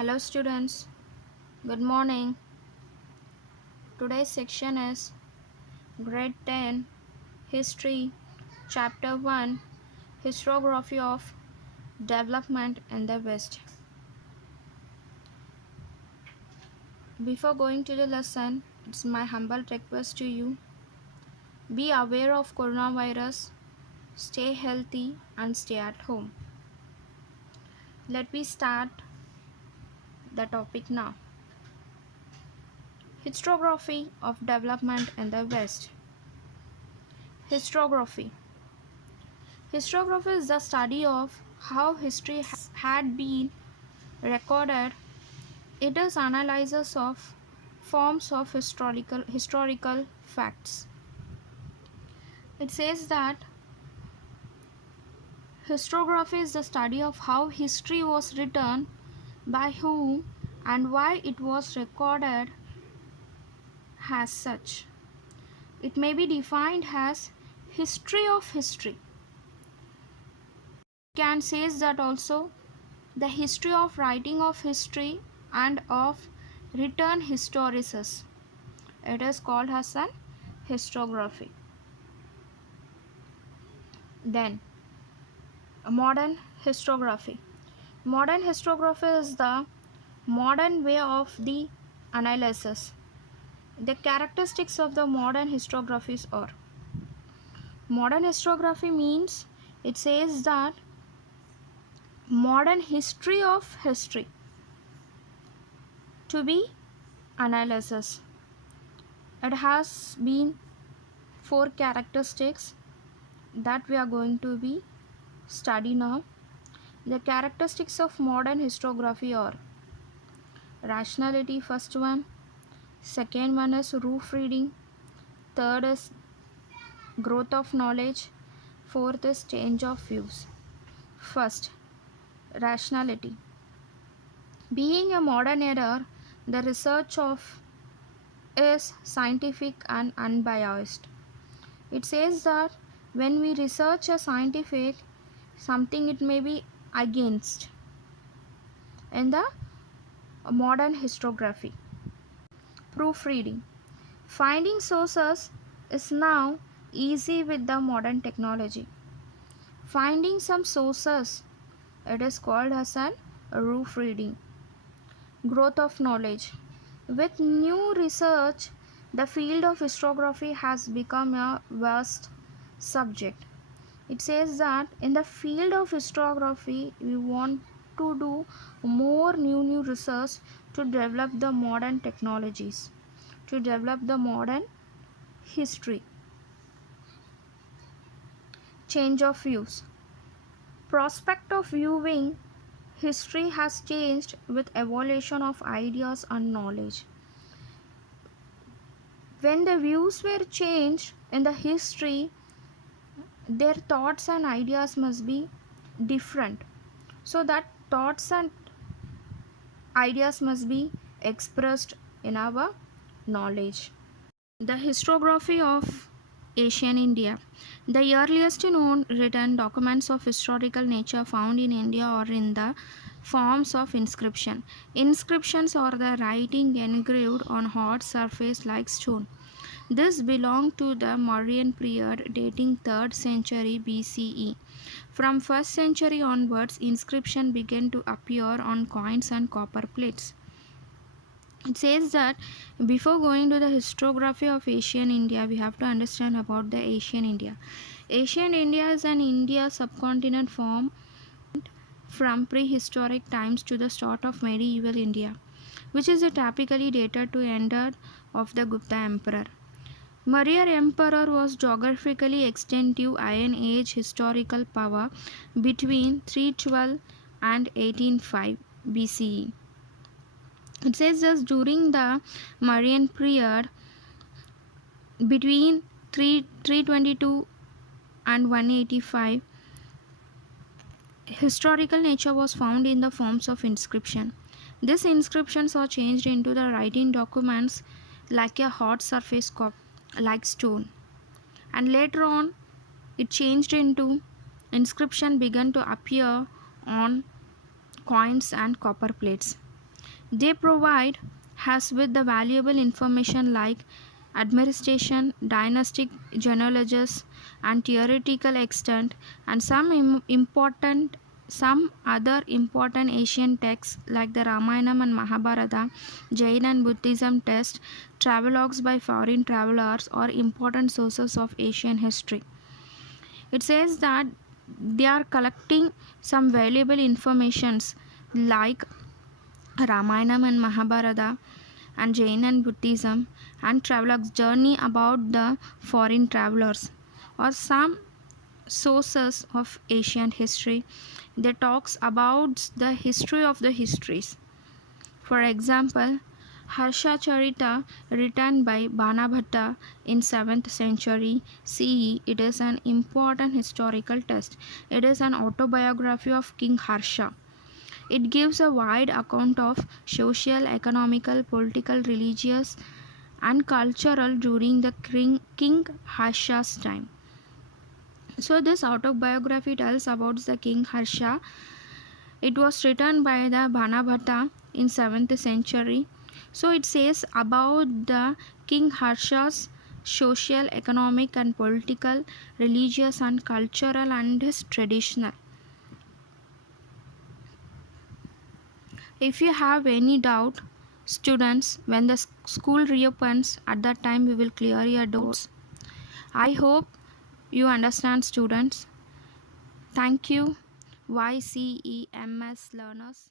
Hello students, good morning. Today's section is Grade 10 History Chapter 1 Historiography of Development in the West. Before going to the lesson, it's my humble request to you. Be aware of coronavirus, stay healthy and stay at home. Let me start the topic now. Historiography of Development in the West. Historiography. Historiography is the study of how history had been recorded. It is analysis of forms of historical facts. It says that historiography is the study of how history was written, by whom, and why it was recorded as such. It may be defined as history of history. Can says that also the history of writing of history and of written historicis. It is called as an historiography. Then modern historiography. Modern historiography is the modern way of the analysis. The characteristics of the modern historiographies are: modern historiography means it says that modern history of history to be analysis. It has been 4 characteristics that we are going to be study now. The characteristics of modern historiography are rationality, first one. Second one is roof reading. Third is growth of knowledge. Fourth is change of views. First, rationality. Being a modern era, the research of is scientific and unbiased. It says that when we research a scientific something, it may be against in the modern historiography. Proofreading. Finding sources is now easy with the modern technology. Finding some sources, it is called as an proofreading. Growth of knowledge. With new research, the field of historiography has become a vast subject. It says that in the field of historiography, we want to do more new research to develop the modern technologies, to develop the modern history. Change of views. Prospect of viewing history has changed with evolution of ideas and knowledge. When the views were changed in the history, their thoughts and ideas must be different, so that thoughts and ideas must be expressed in our knowledge. The historiography of Asian India. The earliest known written documents of historical nature found in India are in the forms of inscription. Inscriptions are the writing engraved on hard surface like stone. This belonged to the Mauryan period dating 3rd century BCE. From 1st century onwards, inscription began to appear on coins and copper plates. It says that before going to the historiography of Asian India, we have to understand about the Asian India. Asian India is an India subcontinent formed from prehistoric times to the start of medieval India, which is typically dated to end of the Gupta Emperor. Maurya Emperor was geographically extensive Iron Age historical power between 312 and 1805 BCE. It says that during the Mauryan period between 322 and 185, historical nature was found in the forms of inscription. These inscriptions are changed into the writing documents like a hard surface like stone, and later on it changed into inscription began to appear on coins and copper plates. They provide us with the valuable information like administration, dynastic genealogies, and theoretical extent, and some other important Asian texts like the Ramayana and Mahabharata, Jain and Buddhism texts, travelogues by foreign travelers, or important sources of Asian history. It says that they are collecting some valuable informations like Ramayana and Mahabharata and Jain and Buddhism and travelers journey about the foreign travelers or some sources of ancient history. They talks about the history of the histories. For example, Harsha Charita, written by Banabhatta in 7th century CE, it is an important historical text. It is an autobiography of King Harsha. It gives a wide account of social, economical, political, religious, and cultural during the King Harsha's time. So, this autobiography tells about the King Harsha. It was written by the Banabhatta in 7th century. So, it says about the King Harsha's social, economic, and political, religious, and cultural, and his traditional. If you have any doubt, students, when the school reopens, at that time we will clear your doubts. I hope you understand, students. Thank you, YCEMS learners.